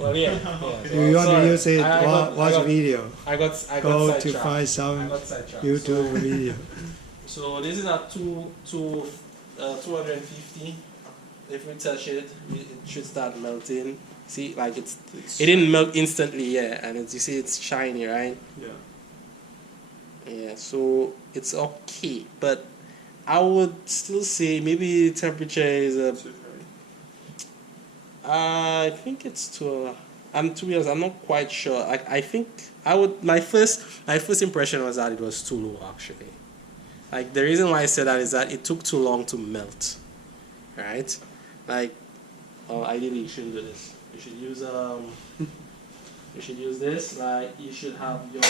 Well, yeah. Yeah. If you want to use it, watch video. I got Go to sidetracked. find some I got sidetracked. YouTube video. So this is at 250. If we touch it, it should start melting. See, like it didn't melt instantly, yeah, and as you see, it's shiny, right? Yeah. Yeah, so it's okay, but I would still say maybe temperature is I think it's too. To be honest, I'm not quite sure. Like I think I would. My first impression was that it was too low actually. Like the reason why I said that is that it took too long to melt, right? Like, ideally you shouldn't do this. You should use you should use this. Like you should have your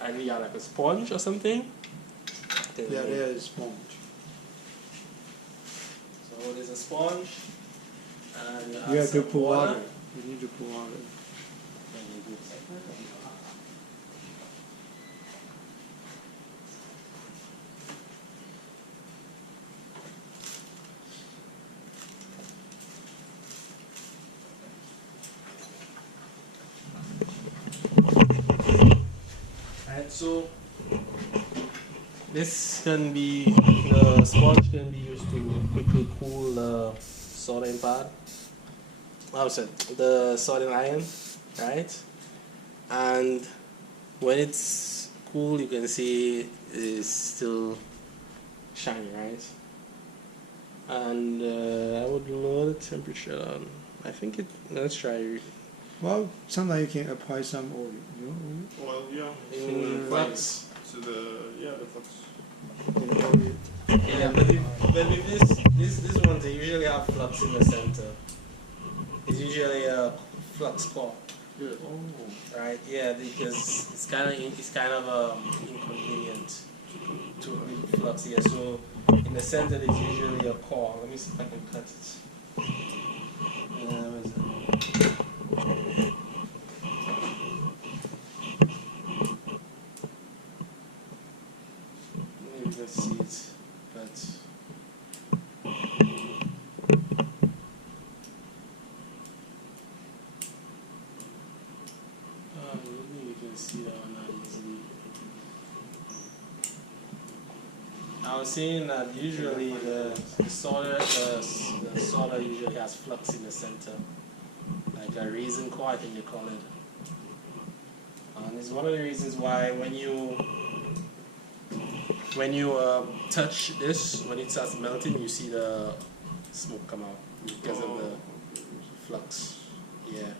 ideally like a sponge or something. Yeah, there is sponge. So there's a sponge. And You have to put water. water. You need to put water. And so this can be, the sponge can be used to quickly cool the soldering pad. The soldering iron, right? And when it's cool, you can see it's still shiny, right? And I would lower the temperature on. I think let's try. Well, sometimes you can apply some oil. You know, Well, yeah. In flux. To the flux. Yeah, but with this ones, they usually have flux in the center. It's usually a flux core. Good. Right? Yeah, because it's kind of inconvenient to read flux here. So in the center, there's usually a core. Let me see if I can cut it. Where is it? Maybe you can see it, but. Maybe you can see that one not easily. I was saying that usually the solder usually has flux in the center, like a resin core, I think they call it. And it's one of the reasons why when you touch this, when it starts melting, you see the smoke come out because of the flux. Yeah.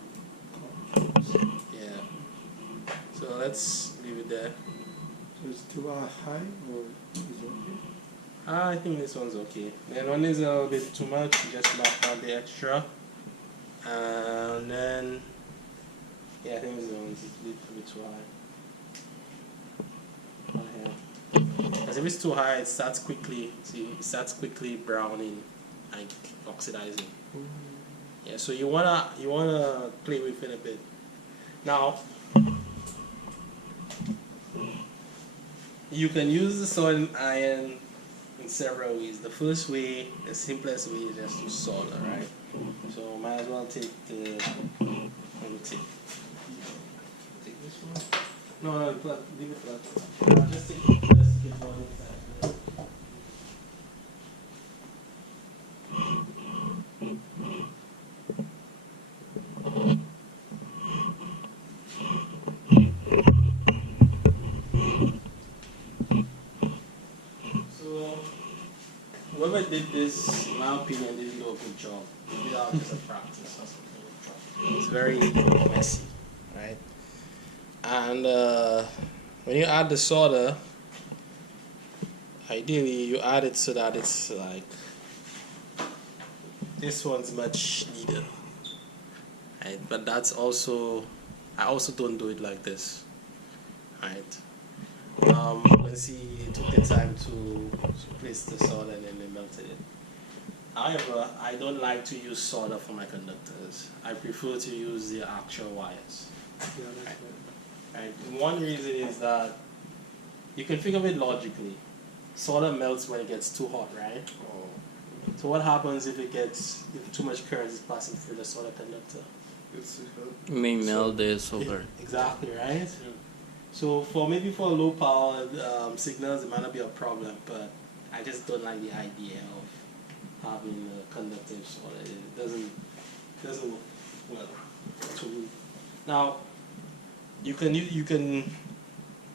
Yeah. So let's leave it there. so it's too high or is it okay? I think this one's okay. Then when it's a little bit too much, you just knock down the extra. And then, yeah, I think this one's a little bit too high. On here. Because if it's too high, it starts quickly browning and oxidizing. Yeah, so you wanna play with it a bit. Now, you can use the soldering iron in several ways. The first way, the simplest way, is just to solder, right? So might as well take the. Let me take this one. No, leave it flat. Just take one inside. Whoever did this, in my opinion, didn't do a good job. Without just a practice or something. It's very messy, right? And when you add the solder, ideally you add it so that it's like this one's much needed, right? But that's also, I also don't do it like this, right? Let's see, it took the time to place the solder and then they melted it. However, I don't like to use solder for my conductors. I prefer to use the actual wires. Yeah, that's Right. One reason is that you can think of it logically. Solder melts when it gets too hot, right? Oh. So what happens if if too much current is passing through the solder conductor? It's May melt the solder. Exactly, right? So maybe for low power signals, it might not be a problem, but I just don't like the idea of having a conductive solder. It doesn't work well to me. Now, you can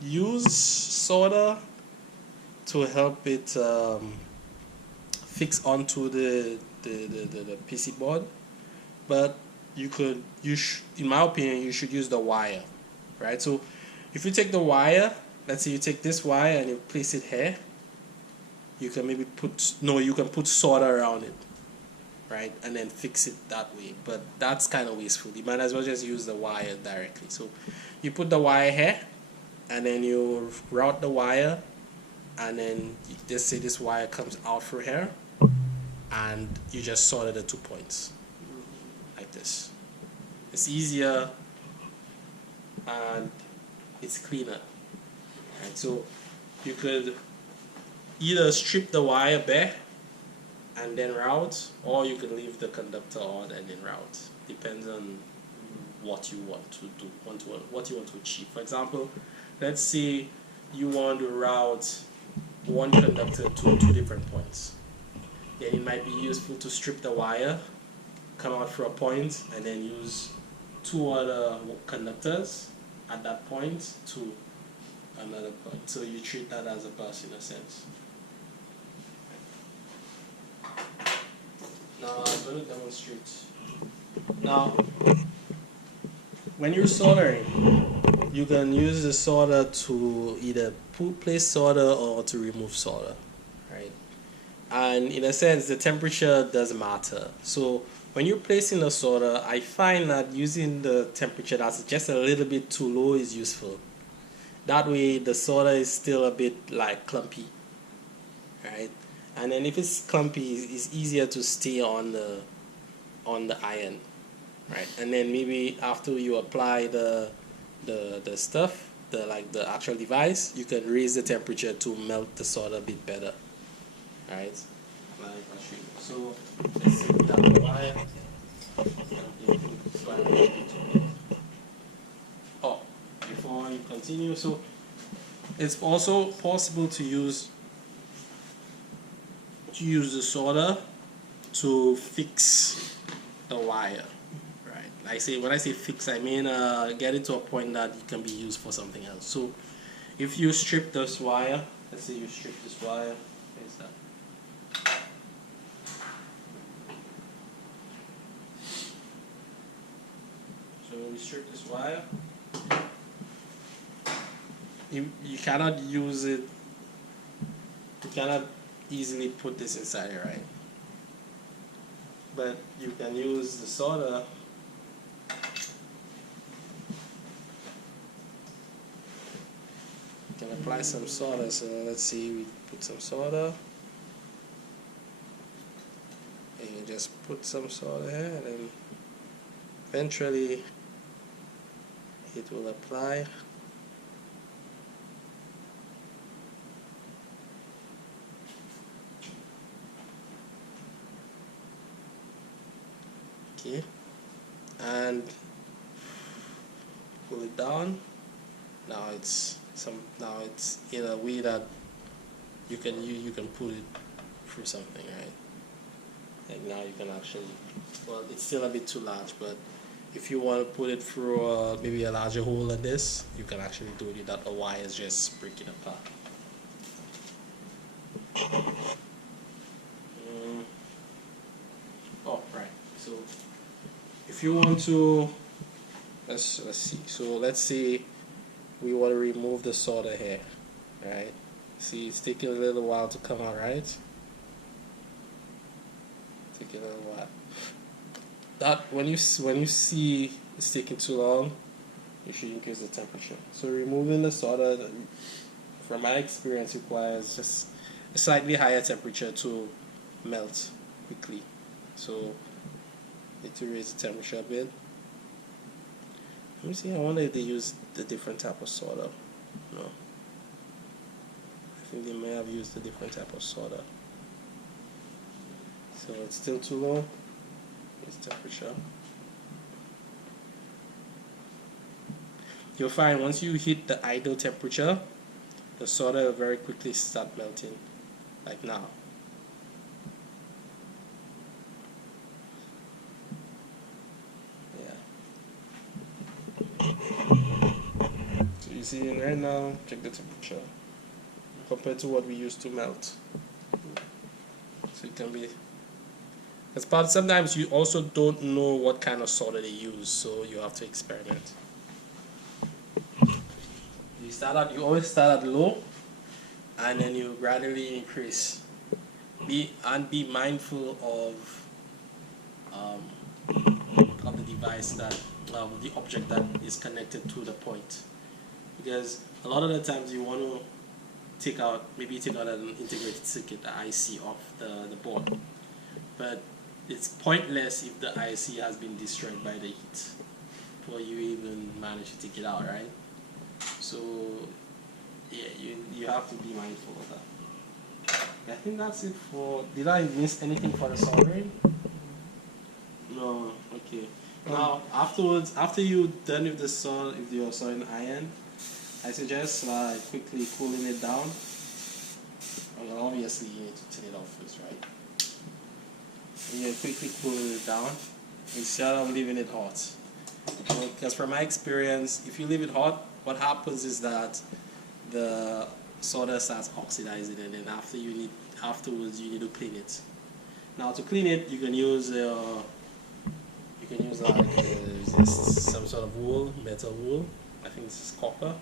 use solder to help it fix onto the PC board, but in my opinion, you should use the wire, right? So if you take the wire, let's say you take this wire and you place it here, you can maybe you can put solder around it, right, and then fix it that way. But that's kind of wasteful. You might as well just use the wire directly. So you put the wire here, and then you route the wire, and then just say this wire comes out through here, and you just solder the 2 points like this. It's easier and it's cleaner, right? So you could either strip the wire bare and then route, or you can leave the conductor on and then route. Depends on what you want to do, what you want to achieve. For example, let's say you want to route one conductor to 2 different points. Then it might be useful to strip the wire, come out for a point, and then use 2 other conductors at that point to another point. So you treat that as a bus in a sense. Now I'm going to demonstrate. Now, when you're soldering, you can use the solder to either place solder or to remove solder, right? And in a sense, the temperature does matter. So when you're placing the solder, I find that using the temperature that's just a little bit too low is useful. That way the solder is still a bit like clumpy, right? And then if it's clumpy, it's easier to stay on the iron, right? And then maybe after you apply the stuff, the actual device, you can raise the temperature to melt the solder a bit better, right? Like I'll show you. So let's set down the wire. Oh, before you continue, so it's also possible to use the solder to fix the wire, right? When I say fix, I mean get it to a point that it can be used for something else. So if you strip this wire, let's say you strip this wire, where's that? So we strip this wire. You cannot use it. You cannot easily put this inside here, right? But you can use the solder you can apply some solder. So let's see, we put some solder, and you just put some solder here, and then eventually it will apply. Okay, and pull it down. Now it's in a way that you can put it through something, right? Like now you can actually, well, it's still a bit too large, but if you want to put it through maybe a larger hole like this, you can actually do it without the wires just breaking apart. Oh, right. So if you want to, let's see. So let's say we want to remove the solder here, right? See, it's taking a little while to come out, right? Taking a little while. That when you see it's taking too long, you should increase the temperature. So removing the solder, from my experience, requires just a slightly higher temperature to melt quickly. So need to raise the temperature a bit. Let me see. I wonder if they use the different type of solder. No. I think they may have used a different type of solder. So So it's still too low. It's temperature. You'll find once you hit the ideal temperature, the solder will very quickly start melting, like now. Yeah. So you see right now, check the temperature compared to what we used to melt. So it can be, because sometimes you also don't know what kind of solder they use, so you have to experiment. You always start at low, and then you gradually increase. Be mindful of the device the object that is connected to the point, because a lot of the times you want to take out an integrated circuit, the IC off the board, but it's pointless if the IC has been destroyed by the heat before you even manage to take it out, right? So yeah, you have to be mindful of that. I think that's it for. Did I miss anything for the soldering? No. Okay. Now afterwards, after you're done with if you're soldering iron, I suggest quickly cooling it down. Well, obviously you need to turn it off first, right? And you're quickly cooling it down instead of leaving it hot. Because from my experience, if you leave it hot, what happens is that the solder starts oxidizing, and then afterwards you need to clean it. Now to clean it, you can use some sort of wool, metal wool. I think this is copper.